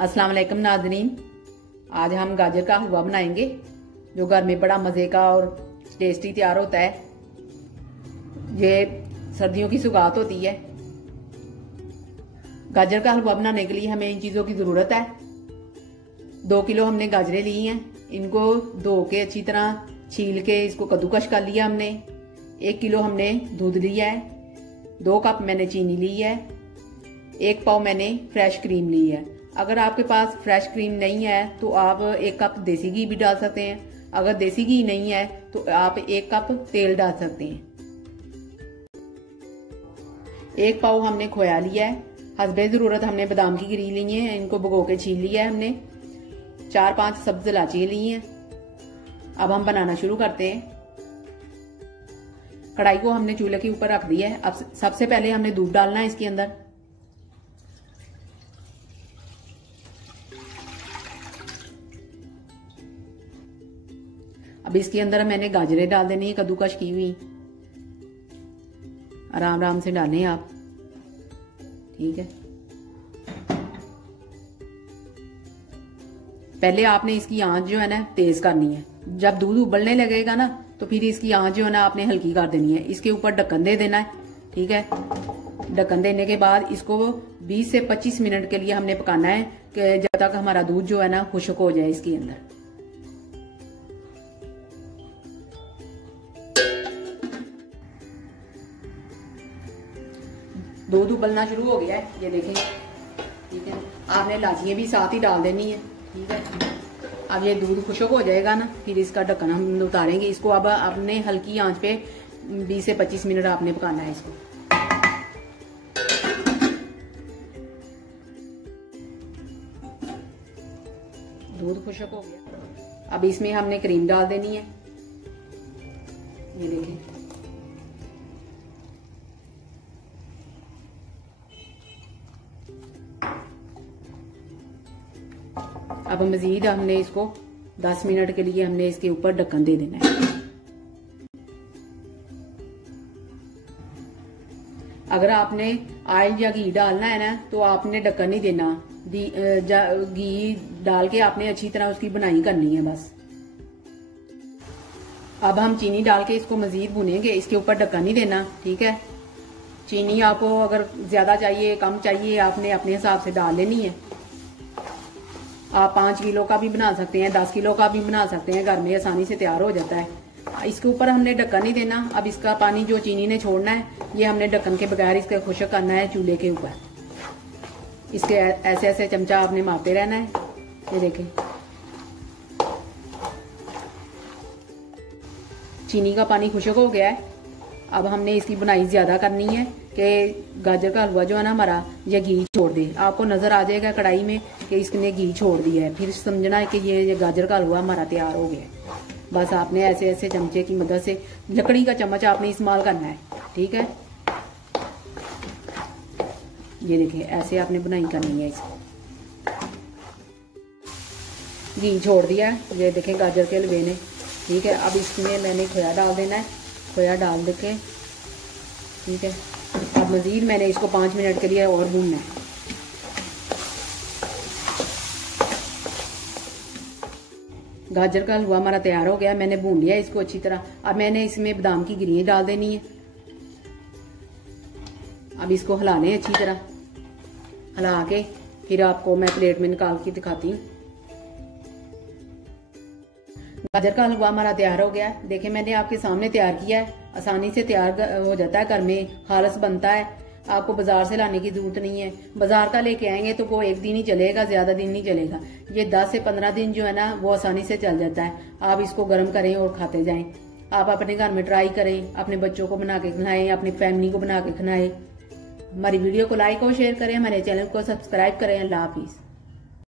अस्सलाम वालेकुम नाज़रीन। आज हम गाजर का हलवा बनाएंगे जो घर में बड़ा मज़े का और टेस्टी तैयार होता है। ये सर्दियों की सौगात होती है। गाजर का हलवा बनाने के लिए हमें इन चीज़ों की ज़रूरत है। 2 किलो हमने गाजरें ली हैं। इनको धो के अच्छी तरह छील के इसको कद्दूकश कर लिया हमने। 1 किलो हमने दूध लिया है। 2 कप मैंने चीनी ली है। 1 पाव मैंने फ्रेश क्रीम ली है। अगर आपके पास फ्रेश क्रीम नहीं है तो आप 1 कप देसी घी भी डाल सकते हैं। अगर देसी घी नहीं है तो आप 1 कप तेल डाल सकते हैं। 1 पाव हमने खोया लिया है। हस्बे जरूरत हमने बादाम की गिरी ली है। इनको भिगो के छील लिया है हमने। 4-5 सब्ज इलायची ली हैं। अब हम बनाना शुरू करते हैं। कढ़ाई को हमने चूल्हे के ऊपर रख दिया है। अब सबसे पहले हमने दूध डालना है इसके अंदर। अब इसके अंदर मैंने गाजरें डाल देनी है कद्दूकश की हुई। आराम आराम से डालें आप, ठीक है। पहले आपने इसकी आंच जो है ना तेज करनी है। जब दूध उबलने लगेगा ना तो फिर इसकी आंच जो है ना आपने हल्की कर देनी है। इसके ऊपर ढक्कन दे देना है, ठीक है। ढक्कन देने के बाद इसको 20 से 25 मिनट के लिए हमने पकाना है कि जब तक हमारा दूध जो है ना खुश्क हो जाए इसके अंदर। दूध उबलना शुरू हो गया है, ये देखें, ठीक है। आपने इलायचियाँ भी साथ ही डाल देनी है, ठीक है। अब ये दूध खुश्क हो जाएगा ना फिर इसका ढक्कन हम उतारेंगे। इसको अब आपने हल्की आंच पे 20 से 25 मिनट आपने पकाना है इसको। दूध खुश्क हो गया। अब इसमें हमने क्रीम डाल देनी है, ये देखें। अब मजीद हमने इसको 10 मिनट के लिए हमने इसके ऊपर ढक्कन दे देना है। अगर आपने ऑयल या घी डालना है ना तो आपने ढक्कन नहीं देना। घी डाल के आपने अच्छी तरह उसकी बुनाई करनी है बस। अब हम चीनी डाल के इसको मजीद भुनेंगे। इसके ऊपर ढक्कन नहीं देना, ठीक है। चीनी आपको अगर ज्यादा चाहिए कम चाहिए आपने अपने हिसाब से डाल लेनी है। आप 5 किलो का भी बना सकते हैं, 10 किलो का भी बना सकते हैं। घर में आसानी से तैयार हो जाता है। इसके ऊपर हमने ढक्कन नहीं देना। अब इसका पानी जो चीनी ने छोड़ना है ये हमने ढक्कन के बगैर इसका खुश्क करना है चूल्हे के ऊपर। इसके ऐसे ऐसे चमचा आपने मारते रहना है, ये देखें। चीनी का पानी खुश्क हो गया है। अब हमने इसकी बुनाई ज्यादा करनी है कि गाजर का हलवा जो है ना हमारा ये घी छोड़ दे। आपको नजर आ जाएगा कढ़ाई में कि इसने घी छोड़ दिया है, फिर समझना है कि ये गाजर का हलवा हमारा तैयार हो गया है। बस आपने ऐसे ऐसे चमचे की मदद से, लकड़ी का चम्मच आपने इस्तेमाल करना है, ठीक है। ये देखिए ऐसे आपने बुनाई करनी है इसकी। घी छोड़ दिया है, ये देखें गाजर के हलवे ने, ठीक है। अब इसमें मैंने खोया डाल देना है। खोया डाल देके, ठीक है। अब मजीद मैंने इसको 5 मिनट के लिए और भूनना है। गाजर का हलवा हमारा तैयार हो गया। मैंने भून लिया इसको अच्छी तरह। अब मैंने इसमें बादाम की गिरियाँ डाल देनी है। अब इसको हिला लें अच्छी तरह। हिला के फिर आपको मैं प्लेट में निकाल के दिखाती हूँ। गाजर का हलवा हमारा तैयार हो गया। देखें मैंने आपके सामने तैयार किया है। आसानी से तैयार हो जाता है, घर में खालस बनता है। आपको बाजार से लाने की जरूरत नहीं है। बाजार का लेके आएंगे तो वो 1 दिन ही चलेगा, ज्यादा दिन नहीं चलेगा। ये 10 से 15 दिन जो है ना वो आसानी से चल जाता है। आप इसको गर्म करें और खाते जाएं। आप अपने घर में ट्राई करें, अपने बच्चों को बना के खिलाएं, अपनी फैमिली को बना के खिलाएं। हमारी वीडियो को लाइक और शेयर करें, हमारे चैनल को सब्सक्राइब करें। अल्लाह हाफिज।